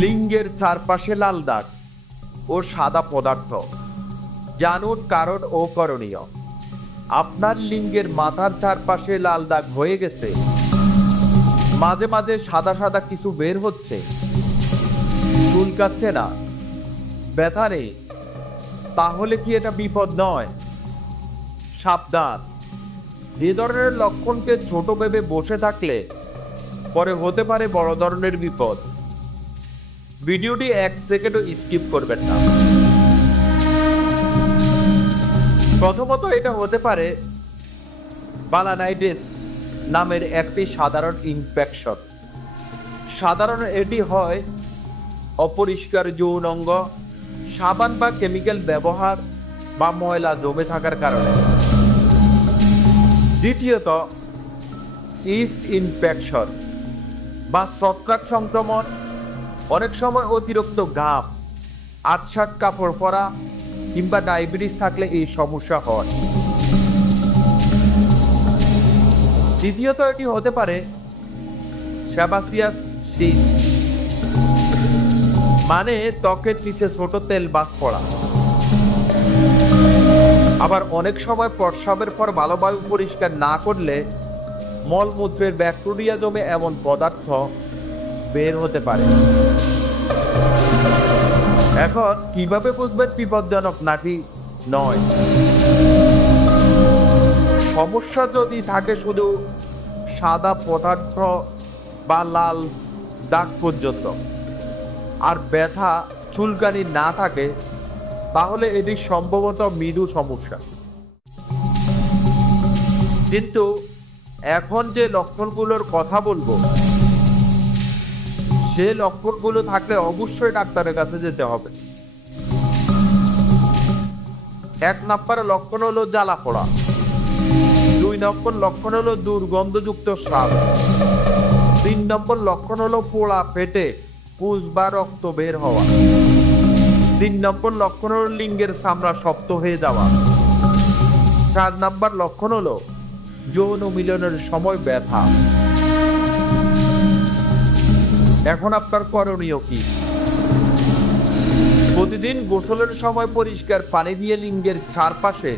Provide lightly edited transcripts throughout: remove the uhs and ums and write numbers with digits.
লিঙ্গের চারপাশে লাল দাগ ও সাদা পদার্থ জানুন কারণ ও করণীয়। আপনার লিঙ্গের মাথার চারপাশে লাল দাগ হয়ে গেছে, মাঝে মাঝে সাদা সাদা কিছু বের হচ্ছে, চুলকাচ্ছে না, ব্যথা নেই, তাহলে কি এটা বিপদ নয়? সাবধান, এ ধরনের লক্ষণকে ছোট ভেবে বসে থাকলে পরে হতে পারে বড় ধরনের বিপদ। ভিডিওটি 1 সেকেন্ডও স্কিপ করবেন না। প্রথমত এটা হতে পারে বালানাইটিস নামের একটি সাধারণ ইনফেকশন। সাধারণ এটি হয় অপরিষ্কার যৌন অঙ্গ, সাবান বা কেমিক্যাল ব্যবহার বা ময়লা জমে থাকার কারণে। দ্বিতীয়ত ইস্ট ইনফেকশন বা ছত্রাক সংক্রমণ। অনেক সময় অতিরিক্ত ঘাম, আটসাট কাপড় পরা কিংবা ডায়াবেটিস থাকলে এই সমস্যা হয়। তৃতীয়ত এটি হতে পারে সেবাসিয়াস সিস্ট, মানে ত্বকের নিচে ছোট তেল বাস পড়া। আবার অনেক সময় প্রস্রাবের পর ভালোভাবে পরিষ্কার না করলে মলমূত্রের ব্যাকটেরিয়া জমে এমন পদার্থ বের হতে পারে। এখন কিভাবে বুঝবেন বিপজ্জনক নাকি নয়? সমস্যা যদি থাকে শুধু সাদা পদার্থ বা লাল দাগ পর্যন্ত, আর ব্যথা চুলকানি না থাকে, তাহলে এটি সম্ভবত মৃদু সমস্যা। কিন্তু এখন যে লক্ষণগুলোর কথা বলবো, সে লক্ষণগুলো থাকলে অবশ্যই ডাক্তারের কাছে যেতে হবে। 1 নম্বর লক্ষণ হলো জ্বালা পোড়া। 2 নম্বর লক্ষণ হলো দুর্গন্ধযুক্ত শ্বাস। 3 নম্বর লক্ষণ হলো পোড়া পেটে পুজ বা রক্ত বের হওয়া। 3 নম্বর লক্ষণ হলো লিঙ্গের চামড়া শক্ত হয়ে যাওয়া। 4 নম্বর লক্ষণ হলো যৌন মিলনের সময় ব্যথা। এখন আপনার করণীয় কি? প্রতিদিন গোসলের সময় পরিষ্কার পানি দিয়ে লিঙ্গের চারপাশে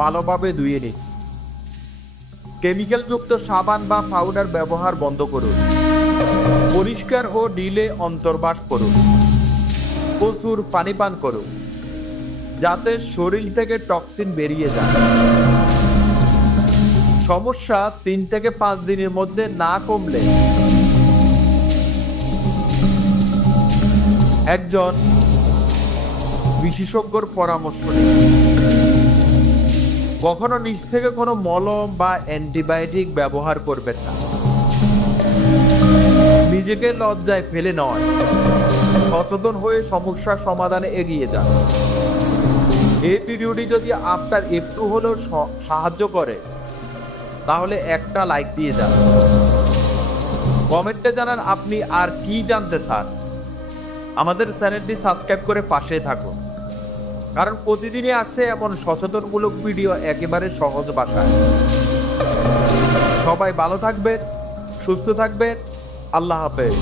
ভালোভাবে ধুয়ে নিন। কেমিক্যাল যুক্ত সাবান বা পাউডার ব্যবহার বন্ধ করুন। পরিষ্কার ও ঢিলে অন্তর্বাস করুন। প্রচুর পানি পান করুন, যাতে শরীর থেকে টক্সিন বেরিয়ে যায়। সমস্যা 3 থেকে 5 দিনের মধ্যে না কমলে একজন বিশেষজ্ঞর পরামর্শ নিন। কখনো নিজ থেকে কোনো মলম বা অ্যান্টিবায়োটিক ব্যবহার করবেন না। নিজেকে লজ্জায় ফেলে নয়, সচেতন হয়ে সমস্যার সমাধানে এগিয়ে যান। এই ভিডিওটি যদি আপনার একটু হলেও সাহায্য করে, তাহলে একটা লাইক দিয়ে যান। কমেন্টে জানান আপনি আর কি জানতে চান। আমাদের চ্যানেলটি সাবস্ক্রাইব করে পাশে থাকুন, কারণ প্রতিদিনই আসছে এমন সচেতনমূলক ভিডিও একেবারে সহজ ভাষায়। সবাই ভালো থাকবেন, সুস্থ থাকবেন। আল্লাহ হাফেজ।